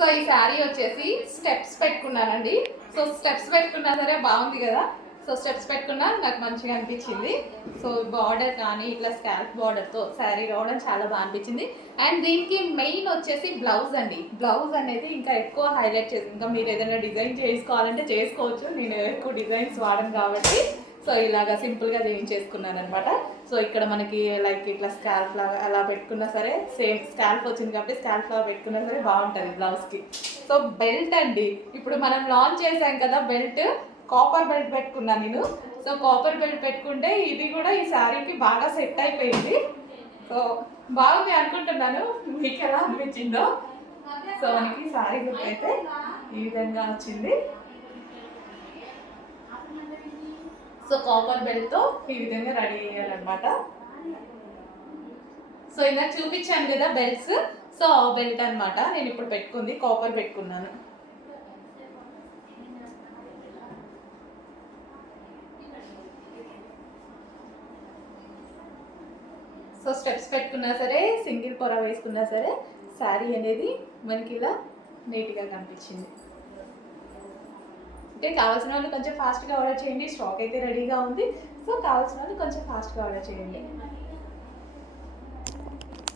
So ఈ శారీ వచ్చేసి steps పెట్టుకున్నానండి. సో స్టెప్స్ పెట్టుకున్నా సరే బాగుంది కదా. సో స్టెప్స్ పెట్టుకున్నా నాకు మంచిగా అనిపించింది. సో బార్డర్ కానీ ఇట్లా స్కాల్ప్ బార్డర్తో శారీ రావడం చాలా బాగా అనిపించింది. అండ్ దీనికి మెయిన్ వచ్చేసి బ్లౌజ్ అండి. బ్లౌజ్ అనేది ఇంకా ఎక్కువ హైలైట్ చేసి, ఇంకా మీరు ఏదైనా డిజైన్ చేసుకోవాలంటే చేసుకోవచ్చు. నేను ఎక్కువ డిజైన్స్ వాడను కాబట్టి సో ఇలాగా సింపుల్గా చేయించేసుకున్నాను అనమాట. సో ఇక్కడ మనకి లైక్ ఇట్లా స్కాల్ప్ లాగా అలా పెట్టుకున్నా సరే, సేమ్ స్కాల్ప్ వచ్చింది కాబట్టి స్కాల్ప్ లాగా పెట్టుకున్నా సరే బాగుంటుంది బ్లౌజ్కి. సో బెల్ట్ అండి, ఇప్పుడు మనం లాంచ్ చేసాం కదా బెల్ట్, కాపర్ బెల్ట్ పెట్టుకున్నాను నేను. సో కాపర్ బెల్ట్ పెట్టుకుంటే ఇది కూడా ఈ శారీకి బాగా సెట్ అయిపోయింది. సో బాగుంది అనుకుంటున్నాను, మీకు ఎలా అనిపించిందో. సో మనకి శారీ లుక్ అయితే ఈ విధంగా వచ్చింది. సో కాపర్ బెల్ట్తో ఈ విధంగా రెడీ అయ్యారనమాట. సో ఇందాక చూపించాను కదా బెల్ట్స్, సో ఆ బెల్ట్ అనమాట నేను ఇప్పుడు పెట్టుకుంది, కాపర్ పెట్టుకున్నాను. సో స్టెప్స్ పెట్టుకున్నా సరే, సింగిల్ పొర వేసుకున్నా సరే శారీ అనేది మనకి ఇలా నీట్గా కనిపించింది. అంటే కావాల్సిన వాళ్ళు కొంచెం ఫాస్ట్గా ఆర్డర్ చేయండి, స్టాక్ అయితే రెడీగా ఉంది. సో కావాల్సిన వాళ్ళు కొంచెం ఫాస్ట్గా ఆర్డర్ చేయండి.